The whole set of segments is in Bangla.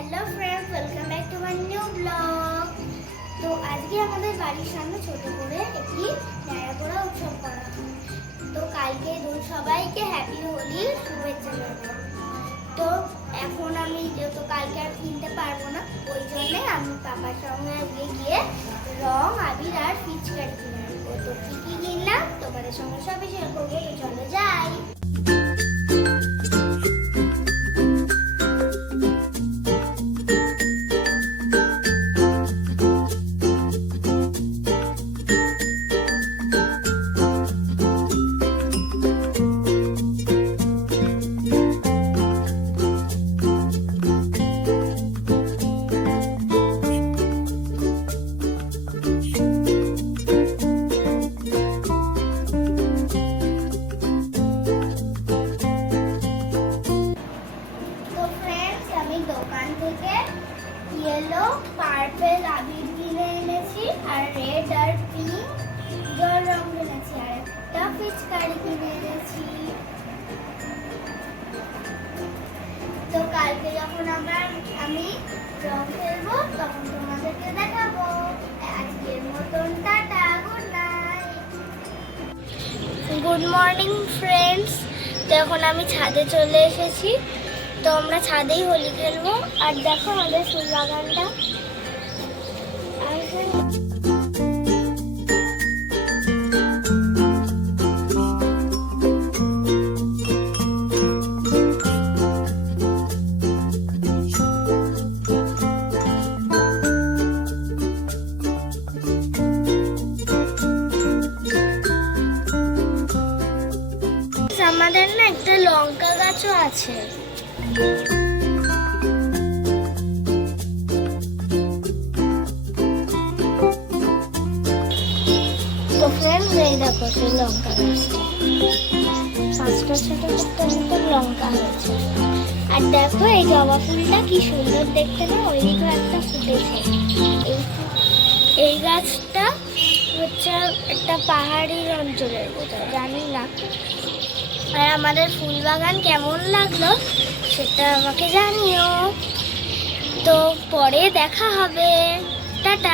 Hello friends, welcome back to my new blog. তো আজকে আমাদের বাড়ির সামনে ছোট করে একটি ন্যাড়াপোড়া উৎসব করা হয়। তো কালকে সবাইকে হ্যাপি হোলি শুভেচ্ছা জানাই। তো এখন আমি যেহেতু কালকে আর কিনতে পারবো না, ওই জন্য আমি পাপার সঙ্গে গিয়ে রং আবির আর পিচকারি কিনে আনবো। তো কি কি কিনলাম তোমাদের সঙ্গে সবই শেয়ার করবো। তো চলো যাই। দোকান থেকে ইয়েলো পার্পল আবির কিনে এনেছি, আর রেড আর পিঙ্ক জল রং কিনেছি, আর একটা পিচকারি কিনে এনেছি। তো কালকে যখন আমি রং খেলবো তখন তোমাদেরকে দেখাবো। আজকের মতন tata, good night. Good morning friends. তো এখন আমি ছাদে চলে এসেছি। তো আমরা ছাদেই হোলি খেলবো। আর দেখো আমাদের ফুল বাগানটা। আমাদের না একটা লঙ্কা গাছও আছে। তো ফ্রেন্ডস, এই দেখো সেই লঙ্কা গাছটা, 5টা ছোট ছোট লঙ্কা হয়েছে। আর দেখো এই জবা ফুলটা কি সুন্দর দেখতে না, ওইদিকে একটা ফুটেছে। এই গাছটা হচ্ছে একটা পাহাড়ি অঞ্চলের কোথাও জানি না। আর আমাদের ফুল বাগান কেমন লাগলো সেটা আমাকে জানিও। তো পরে দেখা হবে, টাটা।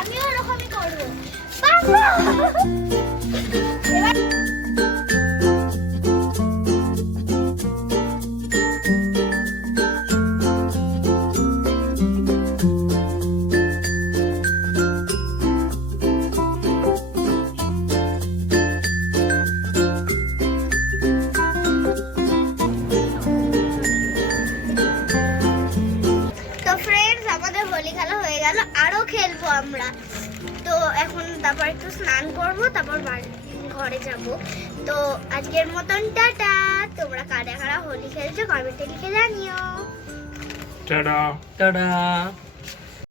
আমিও এরকমই করবো। হোলি খেলা হয়ে গেল, আরো খেলবো আমরা। তো এখন তারপর একটু স্নান করব, তারপর ঘরে যাব। তো আজকের মতন টাটা। তোমরা কারা কারা হোলি খেলছো কমেন্টে লিখে জানিও। টাটা। টাটা।